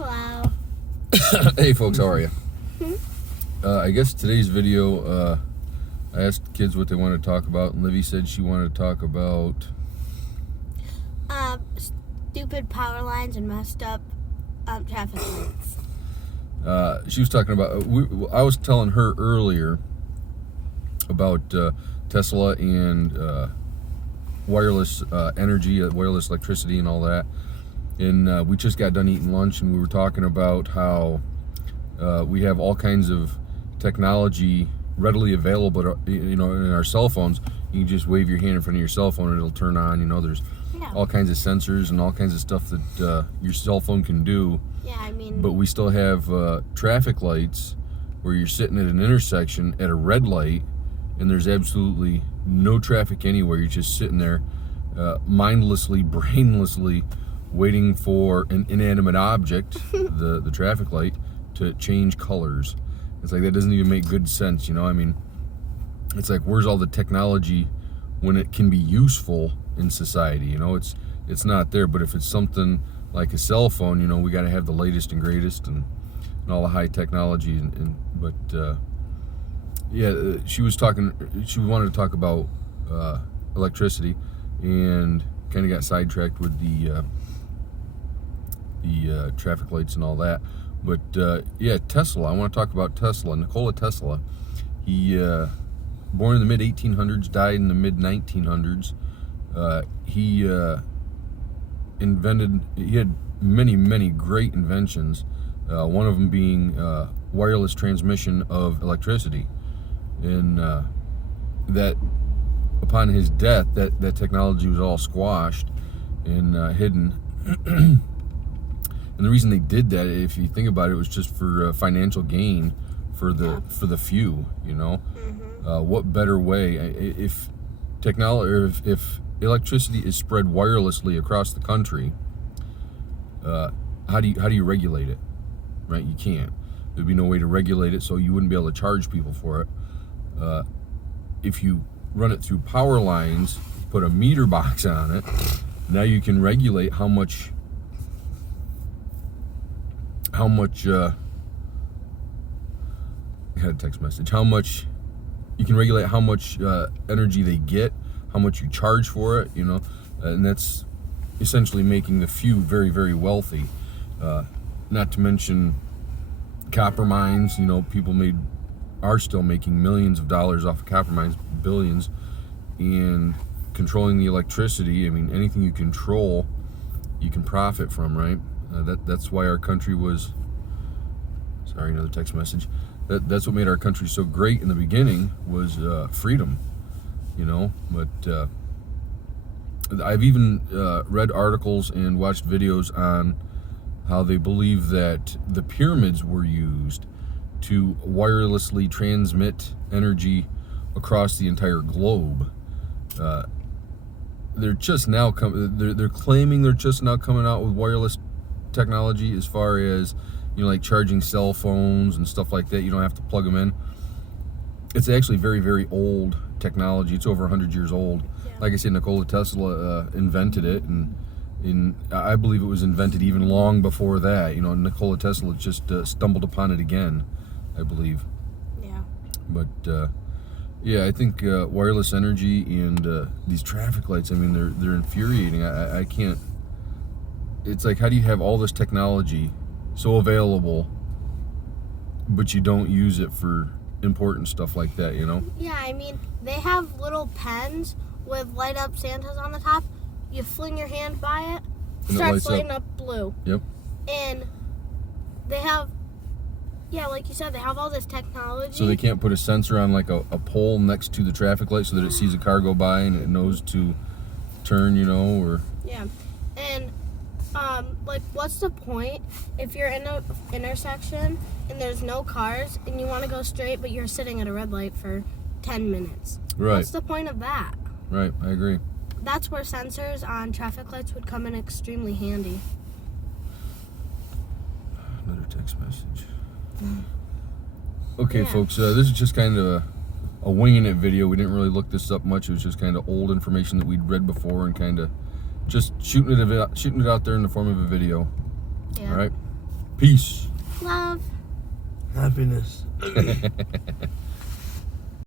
Hello. Hey folks, how are you? I guess today's video, I asked kids what they wanted to talk about, and Livy said she wanted to talk about... Stupid power lines and messed up traffic lights. She was talking about... I was telling her earlier about Tesla and wireless energy, wireless electricity and all that. And we just got done eating lunch, and we were talking about how we have all kinds of technology readily available, in our cell phones. You can just wave your hand in front of your cell phone and it'll turn on. There's all kinds of sensors and all kinds of stuff that your cell phone can do. Yeah, I mean... But we still have traffic lights where you're sitting at an intersection at a red light and there's absolutely no traffic anywhere. You're just sitting there mindlessly, brainlessly waiting for an inanimate object, the traffic light, to change colors. It's like, that doesn't even make good sense, I mean, it's like, where's all the technology when it can be useful in society? It's not there. But if it's something like a cell phone, we got to have the latest and greatest and all the high technology. But she was talking. She wanted to talk about electricity, and kind of got sidetracked with the traffic lights and all that. But Tesla. I want to talk about Tesla. Nikola Tesla. He born in the mid 1800s, died in the mid 1900s. He had many great inventions. One of them being wireless transmission of electricity, and that upon his death, that technology was all squashed and hidden. And the reason they did that, if you think about it, was just for financial gain for the few. What better way? If technology, or if electricity is spread wirelessly across the country, how do you regulate it? Right? You can't. There'd be no way to regulate it, so you wouldn't be able to charge people for it. If you run it through power lines, put a meter box on it, now you can regulate how much I had a text message. You can regulate how much energy they get, how much you charge for it, and that's essentially making the few very, very wealthy. Not to mention copper mines. People are still making millions of dollars off of copper mines, billions, and controlling the electricity. I mean, anything you control, you can profit from, right? That's why our country was... Sorry, another text message. That's what made our country so great in the beginning, was freedom, But I've even read articles and watched videos on how they believe that the pyramids were used to wirelessly transmit energy across the entire globe. They're just now they're claiming they're just now coming out with wireless technology, as far as like charging cell phones and stuff like that. You don't have to plug them in. It's actually very, very old technology. It's over 100 years old. Like I said, Nikola Tesla invented it, and I believe it was invented even long before that. Nikola Tesla just stumbled upon it again, I believe. Yeah. But I think wireless energy and these traffic lights, I mean, they're infuriating. I can't... It's like, how do you have all this technology so available, but you don't use it for important stuff like that, Yeah, I mean, they have little pens with light up Santas on the top. You fling your hand by it, and starts lighting up blue. Yep. And they have, like you said, they have all this technology. So they can't put a sensor on like a pole next to the traffic light so that it sees a car go by and it knows to turn, or... Yeah. And what's the point if you're in an intersection and there's no cars and you want to go straight, but you're sitting at a red light for 10 minutes? Right. What's the point of that? Right, I agree. That's where sensors on traffic lights would come in extremely handy. Another text message. Okay, folks, this is just kind of a winging it video. We didn't really look this up much. It was just kind of old information that we'd read before and kind of just shooting it out there in the form of a video. Yeah. All right. Peace. Love. Happiness.